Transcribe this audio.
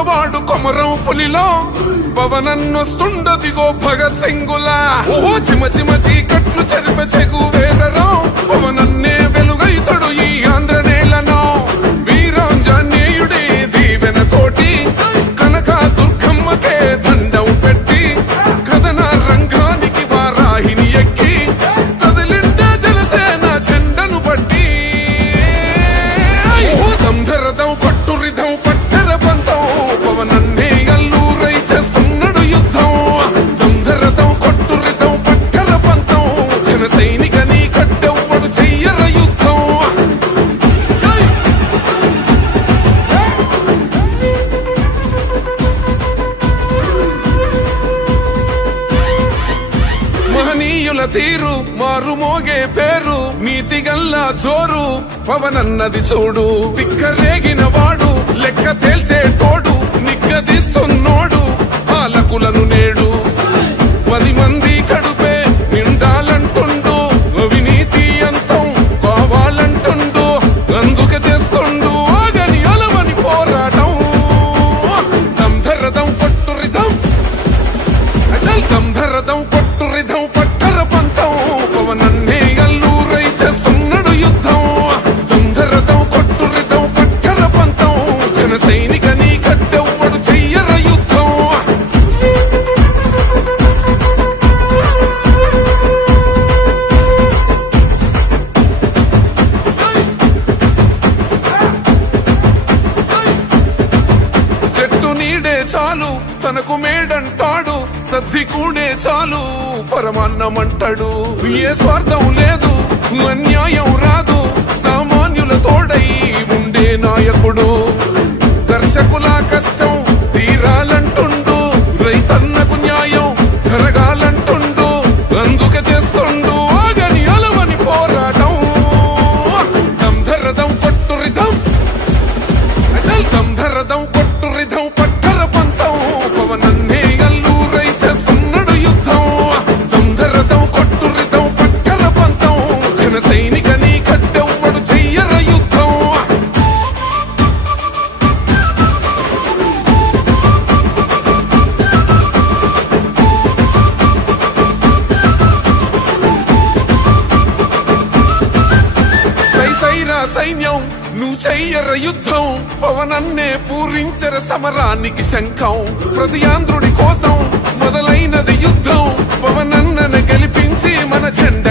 ఉన్నవాడు కొమరం పులిలో పవనన్నొస్తుండదిగో భగత్ సింగులా ఓ చిమ చిమ చీకట్లు చెరిప చెగు వేదరో పవనన్నే వెలుగైతడు ఈ ఆంధ్ర నేలను వీరాంజనేయుడే దీవెన తోటి కనక దుర్గమ్మకే దండం పెట్టి కథన రంగానికి వారాహిని ఎక్కి కదిలిండ జనసేన జెండను బట్టి దంధరదం కొట్టు రిధం పట్టర పంతం పవనన్నే అల్లూరై చేస్తున్నాడు యుద్ధం దంధరదం కొట్టు రిధం పట్టర పంతం జన సైనికని కట్టెవ్వడు చెయ్యర యుద్ధం మహనీయుల తీరు మారుమోగే పేరు నీతిగల్లా జోరు పవనన్నది చూడు పిక్కరేగిన వాడు లెక్క తేల్చేటోడు నిగ్గదీస్తున్నోడు పాలకులను నేడు 10 మంది కడుపే నిండాలంటుండు అవినీతి అంతం కావాలంటుండు అందుకే చేస్తుండు ఆగని అలవని పోరాటం దంధరదం కొట్టు రిధం అచల్ దంధరదం కొట్టు రిధం పట్టర పంతం పవనన్నే అల్లూరై చేస్తున్నాడు యుద్ధం దంధరదం కొట్టు రిధం పట్టర పంతం జన సైనికని కట్టెవ్వడు చెయ్యర యుద్ధం చెట్టు నీడే చాలు తనకు మేడంటాడు సద్ది కూడే చాలు పరమాన్నమంటాడు ఏ స్వార్థం లేదు అన్యాయం రాదు సామాన్యుల తోడై ఉండే నాయకుడు కర్షకుల కష్టం తీరాలంటుండు రైతన్నకు న్యాయం జరగాలంటుండు అందుకే చేస్తుండు ఆగని అలవని పోరాటం దంధరదం కొట్టు రిధం అచల్ దంధరదం కొట్టు రిధం పట్టర పంతం పవనన్నే అల్లూరై చేస్తున్నాడు యుద్ధం దంధరదం కొట్టు రిధం పట్టర పంతం జన సైనికని కట్టెవ్వడు చెయ్యర యుద్ధం సైసైరా సైన్యం నువ్వు చెయ్యర యుద్ధం పవనన్నే పూరించర సమరానికి శంఖం ప్రతి ఆంధ్రుడి కోసం మొదలైనది యుద్ధం పవనన్నను గెలిపించి మన జెండా